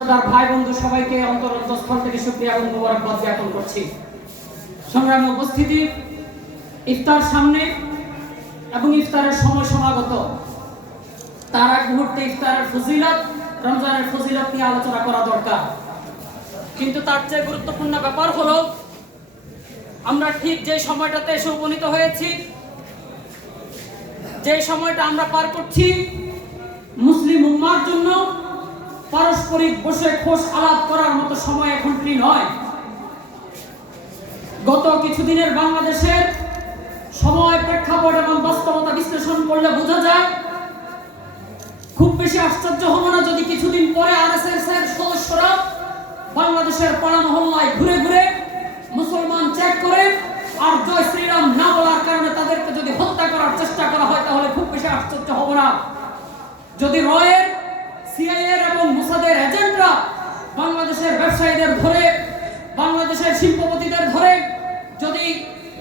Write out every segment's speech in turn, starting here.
ভাই বন্ধু সবাইকে অন্তরস্থল থেকে শুকরিয়া এবং মোবারকবাদ জ্ঞাপন করছি। সংগ্রামী উপস্থিতি, ইফতার সামনে এবং ইফতারের সময় সমাগত, তার এক মুহূর্তে ইফতারের ফজিলত, রমজানের ফজিলত নিয়ে আলোচনা করা দরকার। কিন্তু তার চেয়ে গুরুত্বপূর্ণ ব্যাপার হলো আমরা ঠিক যে সময়টাতে এসে উপনীত হয়েছি, যে সময়টা আমরা পার করছি, মুসলিম উম্মার জন্য পারস্পরিক বসে খোশ আলাপ করার মতো সময় এখনটি নয়। গত কিছুদিনের বাংলাদেশের সময়, প্রেক্ষাপট এবং বাস্তবতা বিশ্লেষণ করলে বোঝা যায় খুব বেশি আশ্চর্য হব না যদি কিছুদিন পরে আরএসএস এর সদস্যরা বাংলাদেশের পাড়া মহল্লায় ঘুরে ঘুরে মুসলমান চেক করে আর জয় শ্রীরাম না বলার কারণে তাদেরকে যদি হত্যা করার চেষ্টা করা হয়, তাহলে খুব বেশি আশ্চর্য হব না। যদি রয়ের, সিআইএর এবং মোসাদের এজেন্টরা বাংলাদেশের ব্যবসায়ীদের ধরে, বাংলাদেশের শিল্পপতিদের ধরে যদি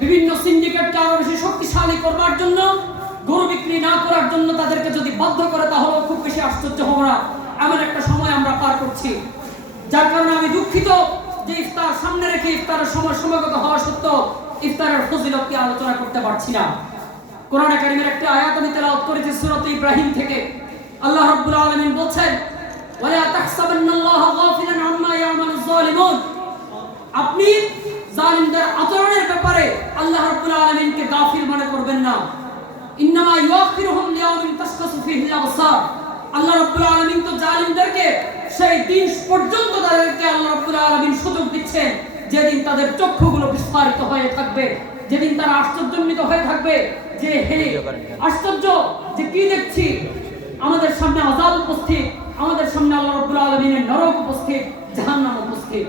বিভিন্ন সিন্ডিকেটকে আরো বেশি শক্তিশালী করবার জন্য, গরু বিক্রি না করার জন্য তাদেরকে যদি বাধ্য করে, তাহলে খুব বেশি আশ্চর্য হব না। এমন একটা সময় আমরা পার করছি, যার কারণে আমি দুঃখিত যে ইফতার সামনে রেখে ইফতারের সময় সমাগত হওয়া সত্ত্বেও ইফতারের ফজিলতকে আলোচনা করতে পারছি না। কোরআন কারীমের একটা আয়াত আমি তেলাওয়াত করেছি সূরা ইব্রাহিম থেকে। আল্লাহ রাব্বুল আলামিন বলেন, ওয়ালা তাহসাবান্নাল্লাহা গাফিলান আম্মা ইয়ামালুয যালিমুন। আপনি জালিমদের আচরণের ব্যাপারে আল্লাহ রাব্বুল আলামিনকে গাফিল মনে করবেন না। ইন্নামা ইউআখিরুহুম লিয়াউমিন তাশখাসু ফীহিল আবসার। আল্লাহ রাব্বুল আলামিন তো জালিমদেরকে সেই দিন পর্যন্ত তাদেরকে আল্লাহ রাব্বুল আলামিন সুযোগ দিচ্ছেন যেদিন তাদের চক্ষুগুলো বিস্ফারিত হয়ে থাকবে, যেদিন তারা আশ্চর্যান্বিত হয়ে থাকবে যে হে আশ্চর্য, যে কি দেখছি, আমাদের সামনে আযাব উপস্থিত, আমাদের সামনে আল্লাহ রাব্বুল আলামিনের নরক উপস্থিত, জাহান্নাম উপস্থিত।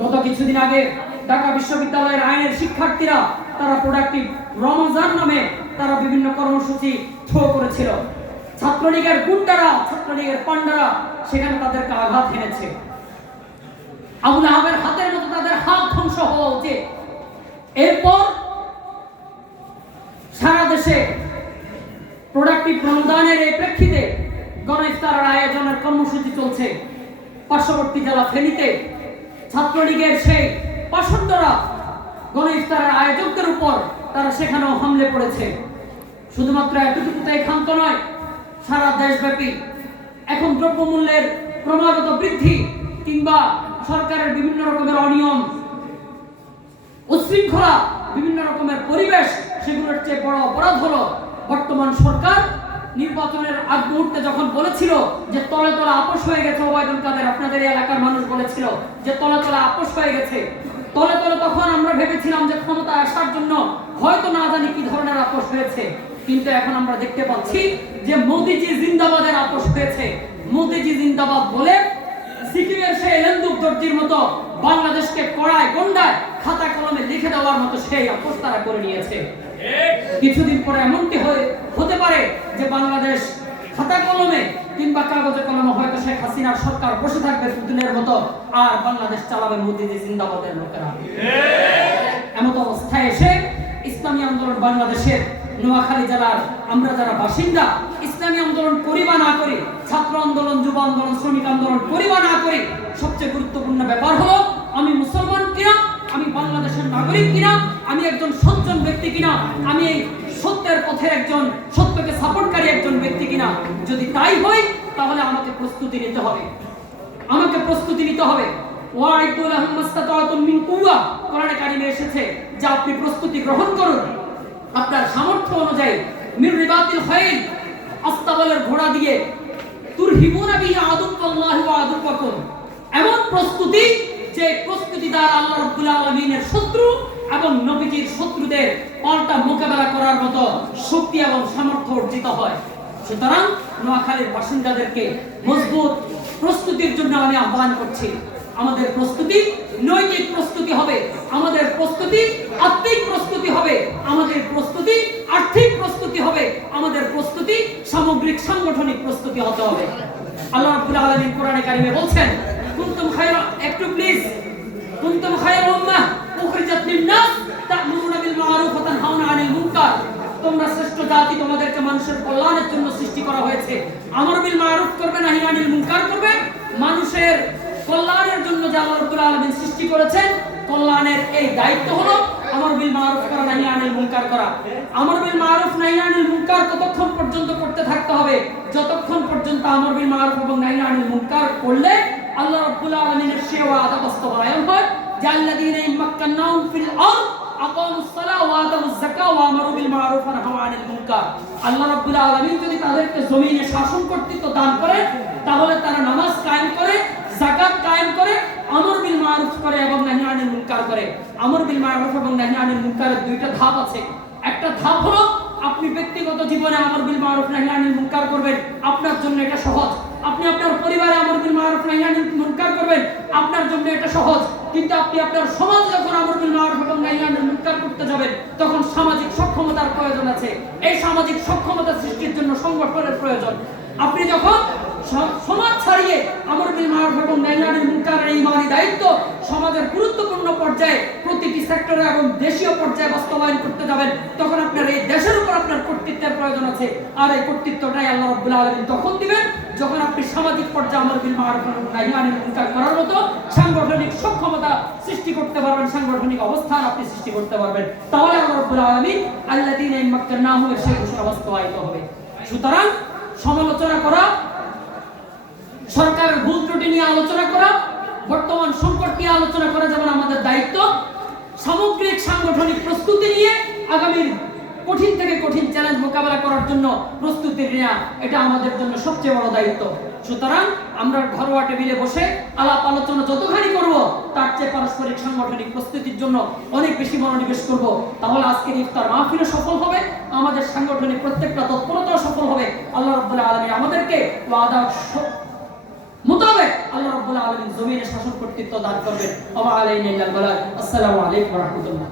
গত কিছুদিন আগে ঢাকা বিশ্ববিদ্যালয়ের আইনের শিক্ষার্থীরা তারা প্রোডাক্টিভ রমজান নামে তারা বিভিন্ন কর্মসূচি থ্রো করেছিল। ছাত্রলীগের গুন্ডারা, ছাত্রলীগের পান্ডারা সেখানে তাদেরকে আঘাত এনেছে। আবুল আহাবের হাতের মতো তাদের হাত ধ্বংস হওয়া উচিত। এরপর সারা দেশে প্রোডাক্টিভ রমজানের এই প্রেক্ষিতে গণ ইফতারের আয়োজনের কর্মসূচি চলছে। পার্শ্ববর্তী জেলা ফেনীতে ছাত্রলীগের সেই পাষণ্ডরা গণ ইফতারের আয়োজকদের উপর তারা সেখানেও হামলে পড়েছে। শুধুমাত্র এতটুকুতে ক্ষান্ত নয়, সারা দেশব্যাপী এখন দ্রব্যমূল্যের ক্রমাগত বৃদ্ধি কিংবা সরকারের বিভিন্ন রকমের অনিয়ম, উচ্ছৃঙ্খলা, বিভিন্ন রকমের পরিবেশ, সেগুলোর চেয়ে বড় অপরাধ হলো বর্তমান সরকার নির্বাচনের আগ মুহূর্তে যখন বলেছিল যে তলে তলে আপোষ হয়ে গেছে, ওবায়দুল কাদের আপনাদের এলাকার মানুষ বলেছিল যে তলে তলে আপোষ হয়ে গেছে, তলে তলে তখন আমরা ভেবেছিলাম যে ক্ষমতা আসার জন্য হয়তো না জানি কি ধরনের আপোষ হয়েছে। কিন্তু এখন আমরা দেখতে পাচ্ছি যে মোদিজি জিন্দাবাদের আপোষ হয়েছে। মোদিজি জিন্দাবাদ বলে সিকিমের সেই লেন্দুক দর্জির মতো বাংলাদেশকে কড়ায় গন্ডায় খাতা কলমে লিখে দেওয়ার মতো সেই আপোষ তারা করে নিয়েছে। কিছুদিন পরে এমনটি হতে পারে যে বাংলাদেশ খাতা কলমে কিংবা কাগজে কলমে হয়তো শেখ হাসিনার সরকার বসে থাকবে পুতিনের মতো, আর বাংলাদেশ চালাবে মোদিজি জিন্দাবাদের লোকেরা। এমন অবস্থায় এসে ইসলামী আন্দোলন বাংলাদেশের নোয়াখালী জেলার আমরা যারা বাসিন্দা, ইসলামী আন্দোলন করিবা না করি, ছাত্র আন্দোলন, যুব আন্দোলন, শ্রমিক আন্দোলন করিবা না করি, সবচেয়ে গুরুত্বপূর্ণ ব্যাপার হলো আমি মুসলমান কিনা, আমি বাংলাদেশের নাগরিক কিনা, আমি একজন সজ্জন ব্যক্তি কিনা, আমি এই সত্যের পথের একজন, সত্যকে সাপোর্টকারী একজন ব্যক্তি কিনা। যদি তাই হয় তাহলে আমাকে প্রস্তুতি নিতে হবে, আমাকে প্রস্তুতি নিতে হবে। ওয়াইদু লাহুম মাসতাতাতুম মিন কুওয়া, কোরআনে কারিমে এসেছে যে আপনি প্রস্তুতি গ্রহণ করুন আপনার সামর্থ্য অনুযায়ী। মির রিবাতিল খাইল, আস্তাবলের ঘোড়া দিয়ে তুরহিবুনা বিহি আদুওয়াল্লাহি ওয়া আদুওয়াকুম, এমন প্রস্তুতি যে প্রস্তুতি দ্বারা আল্লাহ রাব্বুল আলামিনের শত্রু এবং নবীজির শত্রুদের পাল্টা মোকাবেলা করার মতো শক্তি এবং সামর্থ্য অর্জিত হয়। সুতরাং নোয়াখালীর বাসিন্দাদেরকে মজবুত প্রস্তুতির জন্য আমি আহ্বান করছি। আমাদের প্রস্তুতি নৈতিক প্রস্তুতি হবে, আমাদের প্রস্তুতি আত্মিক প্রস্তুতি হবে, আমাদের প্রস্তুতি আর্থিক প্রস্তুতি হবে, আমাদের প্রস্তুতি সামগ্রিক সাংগঠনিক প্রস্তুতি হতে হবে। আল্লাহ রাব্বুল আলামিন কোরআনে কারিমে বলছেন, কুনতুম খায়রা, একটু প্লিজ, কুনতুম খায়রা উম্মাহ উখরিজাত লিন-নাস তা'মুরুনা বিল মা'রুফ ওয়া তানহাউনা আনিল মুনকার। তোমরা শ্রেষ্ঠ জাতি, তোমাদেরকে মানুষের কল্যাণের জন্য সৃষ্টি করা হয়েছে। আমর বিল মা'রুফ করবে, নাহি আনিল মুনকার করবে, মানুষের কল্যাণের জন্য যে আল্লাহ রাব্বুল আলামিন সৃষ্টি করেছেন, কল্যাণের এই দায়িত্ব হলো আমর বিল মারুফ করা, নাহি আনিল মুনকার করা। আমর বিল মারুফ নাহি আনিল মুনকার ততক্ষণ পর্যন্ত করতে থাকতে হবে যতক্ষণ পর্যন্ত আমর বিল মারুফ এবং নাহি আনিল মুনকার করলে আল্লাহ রাব্বুল আলামিনের সেই ওয়াদা বাস্তবায়ন হয়, জাল্লাযীনা ইম্মাক্কানাহুম ফিল আরদ আকামুস সালাহ ওয়া আতাউজ যাকাহ ওয়া আমারু বিল মারুফ ওয়া নাহাউ আনিল মুনকার। আল্লাহ রাব্বুল আলামিন যদি তাদেরকে জমিনে শাসন কর্তৃত্ব দান করেন, তাহলে তারা নামাজ কায়েম করে, যাকাত কায়েম করে, আমর বিল মারুফ করে এবং নাহি আনিল মুনকার করে। আমর বিল মারুফ এবং নাহি আনিল মুনকারের দুইটা ধাপ আছে। একটা ধাপ হলো আপনি ব্যক্তিগত জীবনে আমর বিল মারুফ নাহি আনিল মুনকার করবেন, আপনার জন্য এটা সহজ। আপনি আপনার পরিবারে আমর বিল মারুফ নাহি আনিল মুনকার করবেন, আপনার জন্য এটা সহজ। কিন্তু আপনি আপনার সমাজে যখন আমর বিল মারুফ এবং নাহি আনিল মুনকার করতে যাবেন, তখন সামাজিক সক্ষমতার প্রয়োজন আছে। এই সামাজিক সক্ষমতা সৃষ্টির জন্য সংগঠনের প্রয়োজন। আপনি যখন সমাজ ছাড়িয়ে আমর বিল মারুফ এবং নাহি আনিল মুনকারের ইমানি দায়িত্ব সমাজের গুরুত্বপূর্ণ পর্যায়ে প্রতিটি সেক্টরে এবং দেশীয় পর্যায়ে বাস্তবায়ন করতে যাবেন, তখন আপনার এই দেশের উপর আপনার কর্তৃত্বের প্রয়োজন আছে। আর এই কর্তৃত্বটাই আল্লাহ রাব্বুল আলামিন তখন দিবেন যখন আপনি সামাজিক পর্যায়ে আমর বিল মারুফ এবং নাহি আনিল মুনকার করার মতো সাংগঠনিক সক্ষমতা সৃষ্টি করতে পারবেন, সাংগঠনিক অবস্থান আপনি সৃষ্টি করতে পারবেন। তাহলে আল্লাহ রাব্বুল আলামিন আল্লাযীনা ইম্মাক্কানাহুম এর সেই ঘোষণা বাস্তবায়িত হবে। সুতরাং সমালোচনা করা, সরকারের ভুল ত্রুটি নিয়ে আলোচনা করা, বর্তমান সংকট নিয়ে আলোচনা করা যেমন আমাদের দায়িত্ব, সামগ্রিক সাংগঠনিক প্রস্তুতি নিয়ে আগামীর কঠিন থেকে কঠিন চ্যালেঞ্জ মোকাবেলা করার জন্য প্রস্তুতি নেওয়া, এটা আমাদের জন্য সবচেয়ে বড় দায়িত্ব। সুতরাং আমরা ঘরোয়া টেবিলে বসে আলাপ আলোচনা যতখানি করব, তার চেয়ে পারস্পরিক সাংগঠনিক প্রস্তুতির জন্য অনেক বেশি মনোনিবেশ করব। তাহলে আজকের ইফতার মাহফিলও সফল হবে, আমাদের সাংগঠনিক প্রত্যেকটা তৎপরতাও সফল হবে। আল্লাহ রাব্বুল আলামিন আমাদেরকে ওয়াদা মোতাবেক আল্লাহ রাব্বুল আলামিন জমিনে শাসন কর্তৃত্ব দান করবেন। ওয়া আলাইনা ইল্লাল বালাগ। আসসালামু আলাইকুম ওয়া রাহমাতুল্লাহ।